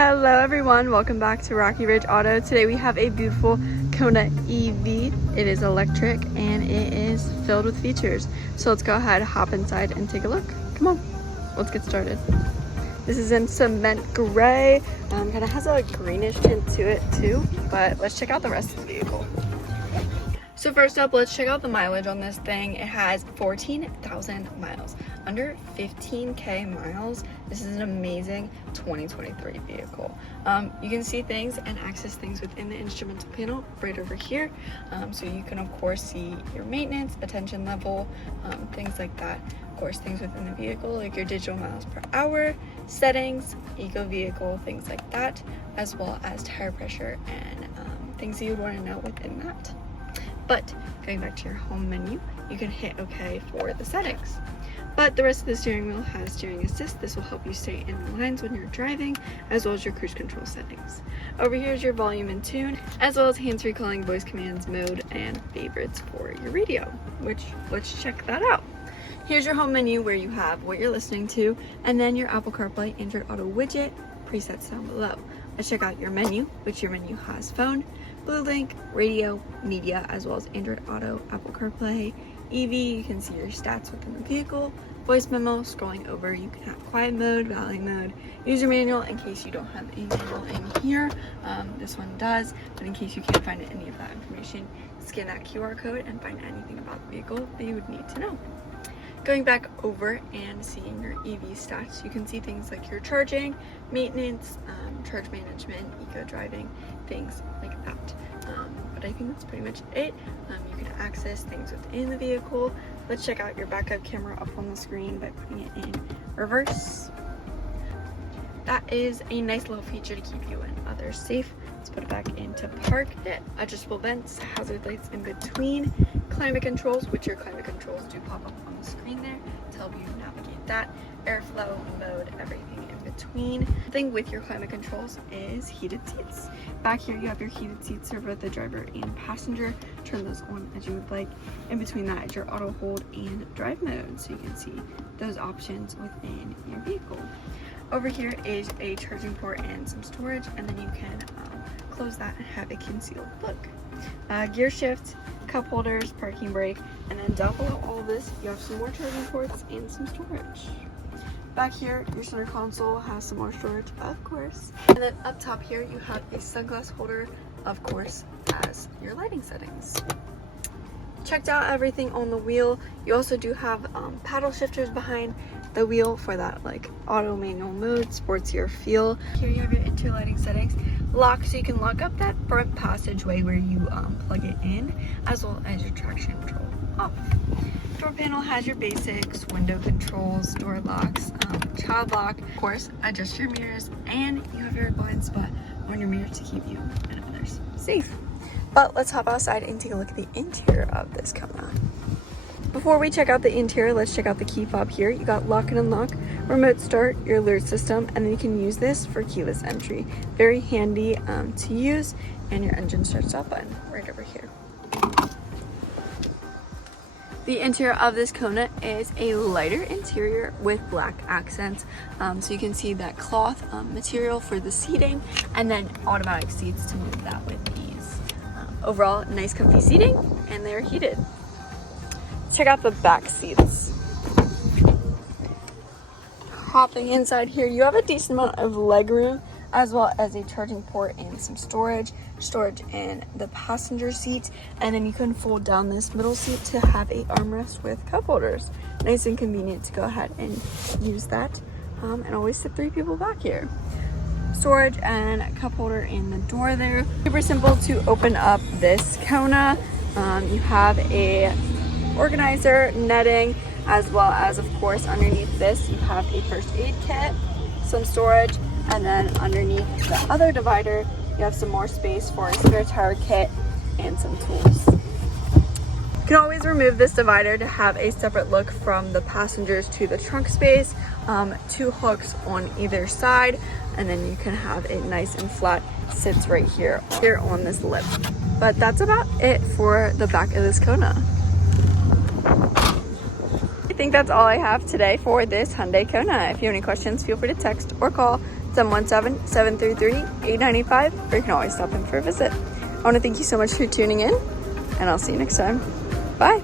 Hello everyone, welcome back to Rocky Ridge Auto. Today we have a beautiful Kona EV. It is electric and it is filled with features. So let's go ahead, hop inside and take a look. Come on, let's get started. This is in cement gray. Kind of has a greenish tint to it too, but let's check out the rest of the vehicle. So first up, let's check out the mileage on this thing. It has 14,000 miles, under 15K miles. This is an amazing 2023 vehicle. You can see things and access things within the instrumental panel right over here. So you can of course see your maintenance, attention level, things like that. Of course, things within the vehicle like your digital miles per hour, settings, eco vehicle, things like that, as well as tire pressure and things that you would want to know within that. But going back to your home menu, you can hit OK for the settings. But the rest of the steering wheel has steering assist. This will help you stay in lines when you're driving, as well as your cruise control settings. Over here is your volume and tune, as well as hands-free calling, voice commands, mode, and favorites for your radio, which let's check that out. Here's your home menu where you have what you're listening to, and then your Apple CarPlay, Android Auto widget, presets down below. Let's check out your menu, which your menu has phone, Blue Link, radio, media, as well as Android Auto, Apple CarPlay, EV. You can see your stats within the vehicle, voice memo. Scrolling over, you can have quiet mode, valet mode, user manual in case you don't have a manual in here. This one does, but in case you can't find any of that information, scan that QR code and find anything about the vehicle that you would need to know. Going back over and seeing your EV stats, you can see things like your charging, maintenance, charge management, eco driving, things like that. But I think that's pretty much it. You can access things within the vehicle. Let's check out your backup camera up on the screen by putting it in reverse. That is a nice little feature to keep you and others safe. Let's put it back into park. Adjustable vents, hazard lights in between, climate controls, which your climate controls do pop up on the screen there to help you navigate that. Airflow, mode, everything in between. The thing with your climate controls is heated seats. Back here you have your heated seats for both the driver and passenger. Turn those on as you would like. In between that is your auto hold and drive mode, so you can see those options within your vehicle. Over here is a charging port and some storage, and then you can close that and have a concealed look. Gear shift, cup holders, parking brake, and then down below all this you have some more charging ports and some storage. Back here, your center console has some more storage, of course. And then up top here, you have a sunglass holder, of course, as your lighting settings. Checked out everything on the wheel. You also do have paddle shifters behind the wheel for that like auto manual mode, sportsier feel. Here you have your interior lighting settings. Lock, so you can lock up that front passageway where you plug it in, as well as your traction control off. Door panel has your basics, window controls, door locks, child lock, of course, adjust your mirrors, and you have your blind spot on your mirror to keep you and others safe. But let's hop outside and take a look at the interior of this Kona. Before we check out the interior, let's check out the key fob here. You got lock and unlock, remote start, your alert system, and then you can use this for keyless entry. Very handy to use, and your engine start stop button right over here. The interior of this Kona is a lighter interior with black accents. So you can see that cloth material for the seating, and then automatic seats to move that with ease. Overall, nice comfy seating, and they're heated. Check out the back seats. Hopping inside here, you have a decent amount of legroom, as well as a charging port and some storage in the passenger seat, and then you can fold down this middle seat to have a armrest with cup holders. Nice and convenient to go ahead and use that, and always sit 3 people back here. Storage and a cup holder in the door there. Super simple to open up this Kona. You have a organizer, netting, as well as, of course, underneath this you have a first aid kit, some storage, and then underneath the other divider you have some more space for a spare tire kit and some tools. You can always remove this divider to have a separate look from the passengers to the trunk space. 2 hooks on either side, and then you can have it nice and flat, sits right here on this lip. But that's about it for the back of this Kona. I think that's all I have today for this Hyundai Kona. If you have any questions, feel free to text or call 717-733-8985, or you can always stop in for a visit. I want to thank you so much for tuning in, and I'll see you next time. Bye.